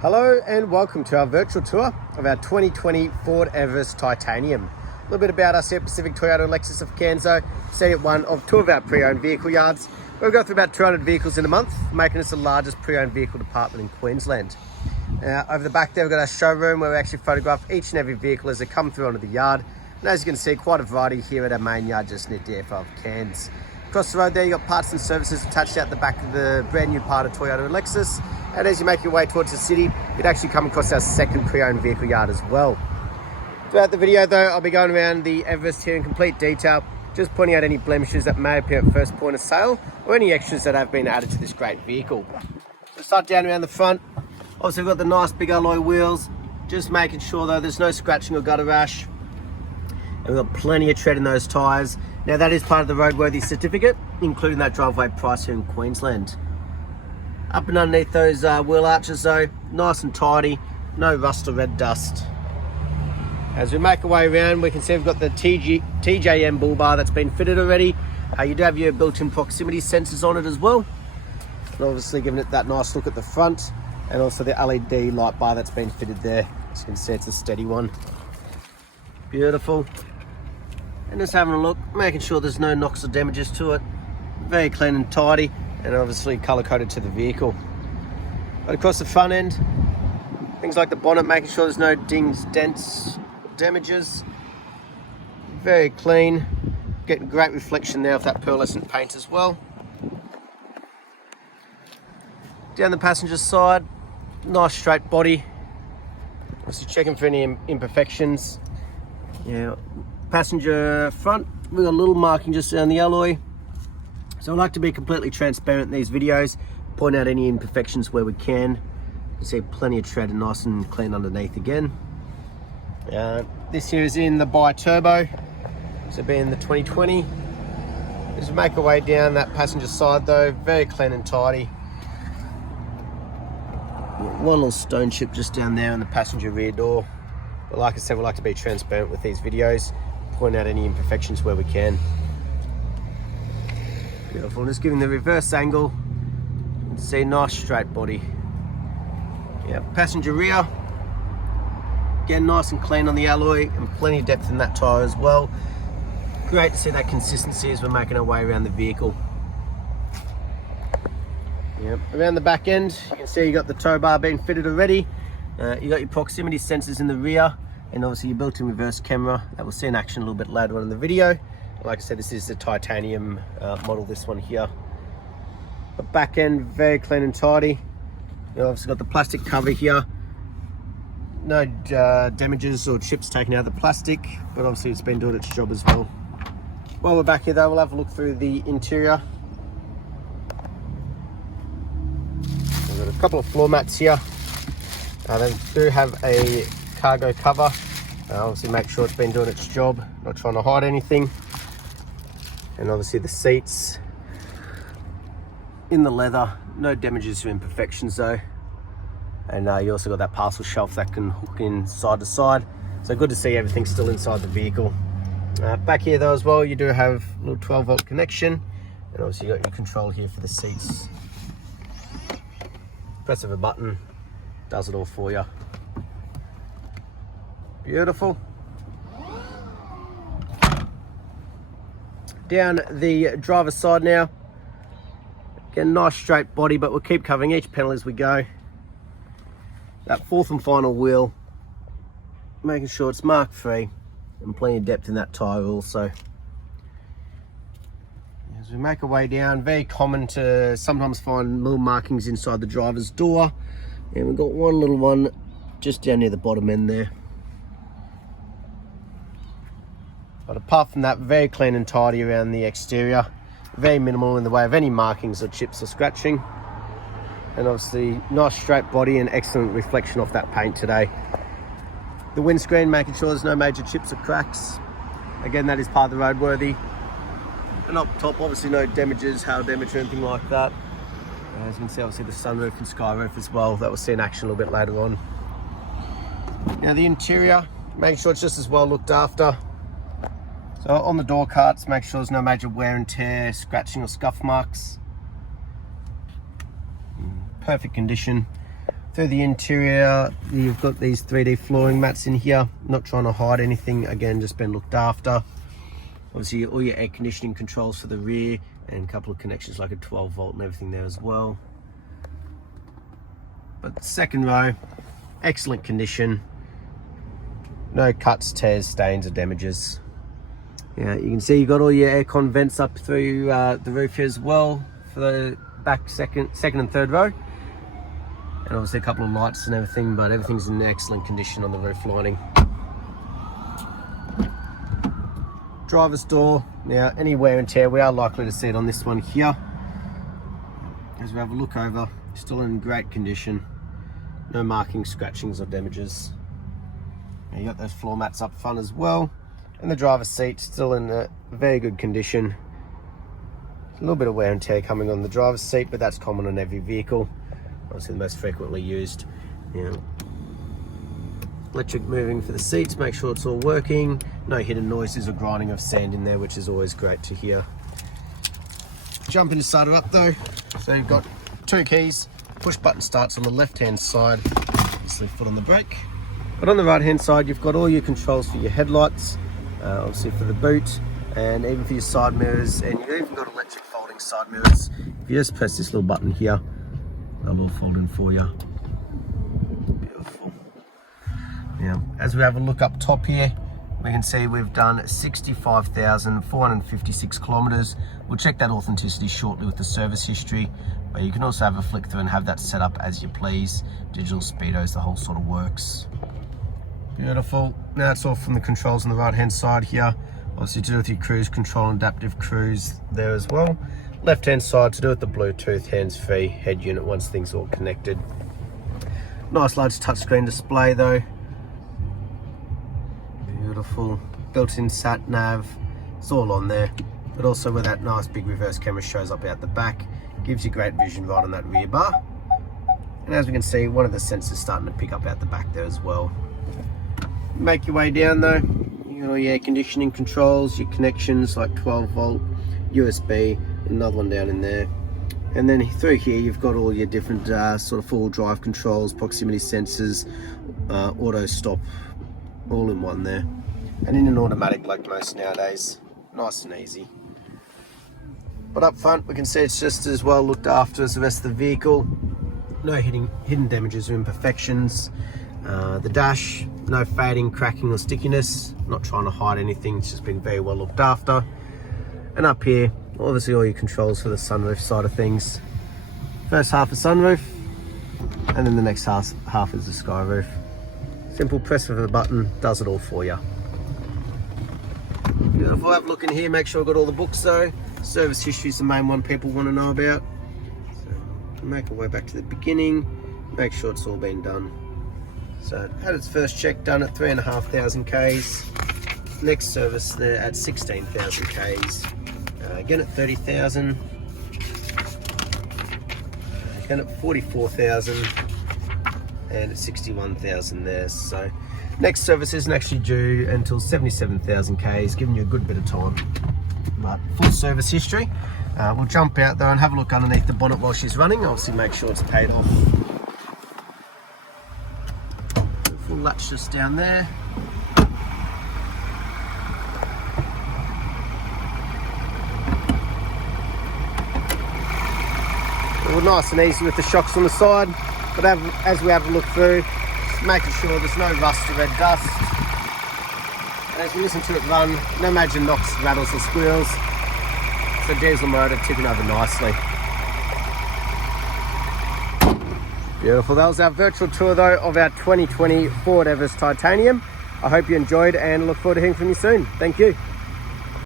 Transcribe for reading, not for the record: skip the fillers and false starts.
Hello and welcome to our virtual tour of our 2020 Ford Everest Titanium. A little bit about us here at Pacific Toyota Lexus of Canso, sitting at one of two of our pre-owned vehicle yards. We've got through about 200 vehicles in a month, making us the largest pre-owned vehicle department in Queensland. Over the back there we've got our showroom where we actually photograph each and every vehicle as they come through onto the yard. And as you can see, quite a variety here at our main yard just near DFO of Cairns. Across the road there, you've got parts and services attached out the back of the brand new part of Toyota and Lexus. And as you make your way towards the city, you'd actually come across our second pre-owned vehicle yard as well. Throughout the video though, I'll be going around the Everest here in complete detail, just pointing out any blemishes that may appear at first point of sale, or any extras that have been added to this great vehicle. So start down around the front. Obviously we've got the nice big alloy wheels, just making sure though there's no scratching or gutter rash. And we've got plenty of tread in those tyres. Now that is part of the roadworthy certificate, including that driveway price here in Queensland. Up and underneath those wheel arches though, nice and tidy, no rust or red dust. As we make our way around, we can see we've got the TJM bull bar that's been fitted already. You do have your built-in proximity sensors on it as well. And obviously giving it that nice look at the front, and also the LED light bar that's been fitted there. As you can see, it's a steady one. Beautiful. And just having a look, making sure there's no knocks or damages to it. Very clean and tidy, and obviously colour coded to the vehicle. But across the front end, things like the bonnet, making sure there's no dings, dents, damages. Very clean, getting great reflection there of that pearlescent paint as well. Down the passenger side, nice straight body. Obviously checking for any imperfections. Yeah, passenger front, we've got a little marking just down the alloy. So I like to be completely transparent in these videos, point out any imperfections where we can. You can see plenty of tread and nice and clean underneath again. This here is in the bi-turbo, so being the 2020. As we make our way down that passenger side though, very clean and tidy. One little stone chip just down there on the passenger rear door. But like I said, we like to be transparent with these videos, point out any imperfections where we can. Beautiful, and just giving the reverse angle, you can see nice straight body. Yeah, passenger rear, again nice and clean on the alloy, and plenty of depth in that tyre as well. Great to see that consistency as we're making our way around the vehicle. Yep. Around the back end, you can see you got the tow bar being fitted already. You got your proximity sensors in the rear, and obviously your built-in reverse camera that we'll see in action a little bit later on in the video. Like I said, this is the titanium model, this one here. The back end, very clean and tidy. You obviously got the plastic cover here. No damages or chips taken out of the plastic, but obviously it's been doing its job as well. While we're back here though, we'll have a look through the interior. We've got a couple of floor mats here. They do have a cargo cover. Obviously make sure it's been doing its job, not trying to hide anything. And obviously the seats in the leather, no damages or imperfections though. And you also got that parcel shelf that can hook in side to side. So good to see everything's still inside the vehicle. Back here though as well, you do have a little 12-volt connection. And obviously you got your control here for the seats. Press of a button, does it all for you. Beautiful. Down the driver's side now. Again, nice straight body, but we'll keep covering each panel as we go. That fourth and final wheel, making sure it's mark free, and plenty of depth in that tyre also. As we make our way down, very common to sometimes find little markings inside the driver's door. And we've got one little one just down near the bottom end there. But apart from that, very clean and tidy around the exterior. Very minimal in the way of any markings or chips or scratching. And obviously, nice straight body and excellent reflection off that paint today. The windscreen, making sure there's no major chips or cracks. Again, that is part of the roadworthy. And up top, obviously no damages, hail damage or anything like that. As you can see, obviously the sunroof and sky roof as well. That we'll see in action a little bit later on. Now the interior, making sure it's just as well looked after. So on the door carts, make sure there's no major wear and tear, scratching or scuff marks. Perfect condition. Through the interior, you've got these 3D flooring mats in here. Not trying to hide anything, again, just been looked after. Obviously all your air conditioning controls for the rear, and a couple of connections like a 12 volt and everything there as well. But the second row, excellent condition. No cuts, tears, stains or damages. Yeah, you can see you've got all your aircon vents up through the roof here as well for the back second and third row. And obviously a couple of lights and everything, but everything's in excellent condition on the roof lining. Driver's door, now any wear and tear, we are likely to see it on this one here. As we have a look over, still in great condition. No markings, scratchings or damages. Now you got those floor mats up front as well. And the driver's seat still in a very good condition. A little bit of wear and tear coming on the driver's seat, but that's common on every vehicle. Obviously the most frequently used. Electric moving for the seats, make sure it's all working. No hidden noises or grinding of sand in there, which is always great to hear. Jumping to start it up though. So you've got 2 keys, push button starts on the left hand side, obviously foot on the brake. But on the right hand side you've got all your controls for your headlights, obviously for the boot, and even for your side mirrors, and you've even got electric folding side mirrors. If you just press this little button here, they'll all fold in for you. Beautiful. Now, as we have a look up top here, we can see we've done 65,456 kilometers. We'll check that authenticity shortly with the service history, but you can also have a flick through and have that set up as you please. Digital speedos, the whole sort of works. Beautiful. Now it's all from the controls on the right hand side here. Obviously to do with your cruise control and adaptive cruise there as well. Left hand side to do with the Bluetooth hands-free head unit once things are all connected. Nice large touchscreen display though. Beautiful. Built-in sat nav. It's all on there. But also where that nice big reverse camera shows up out the back, gives you great vision right on that rear bar. And as we can see, one of the sensors starting to pick up out the back there as well. Make your way down though. You got all your air conditioning controls, your connections like 12 volt, USB, another one down in there. And then through here you've got all your different sort of full drive controls, proximity sensors, auto stop, all in one there. And in an automatic like most nowadays, nice and easy. But up front we can see it's just as well looked after as the rest of the vehicle. No hidden damages or imperfections. The dash, no fading, cracking or stickiness. Not trying to hide anything, it's just been very well looked after. And up here, obviously all your controls for the sunroof side of things. First half of sunroof, and then the next half is the sky roof. Simple press of the button, does it all for you. Beautiful, have a look in here, make sure I've got all the books though. Service history is the main one people want to know about. So make our way back to the beginning, make sure it's all been done. So it had its first check done at 3,500 Ks. Next service there at 16,000 Ks. Again at 30,000. Again at 44,000. And at 61,000 there. So next service isn't actually due until 77,000 Ks, giving you a good bit of time. But full service history. We'll jump out though and have a look underneath the bonnet while she's running. Obviously make sure it's paid off. Full latch just down there. All nice and easy with the shocks on the side, but as we have a look through, just making sure there's no rust or red dust. And as we listen to it run, no major knocks, rattles or squeals. It's a diesel motor tipping over nicely. Beautiful. That was our virtual tour though of our 2020 Ford Everest Titanium. I hope you enjoyed and look forward to hearing from you soon. Thank you.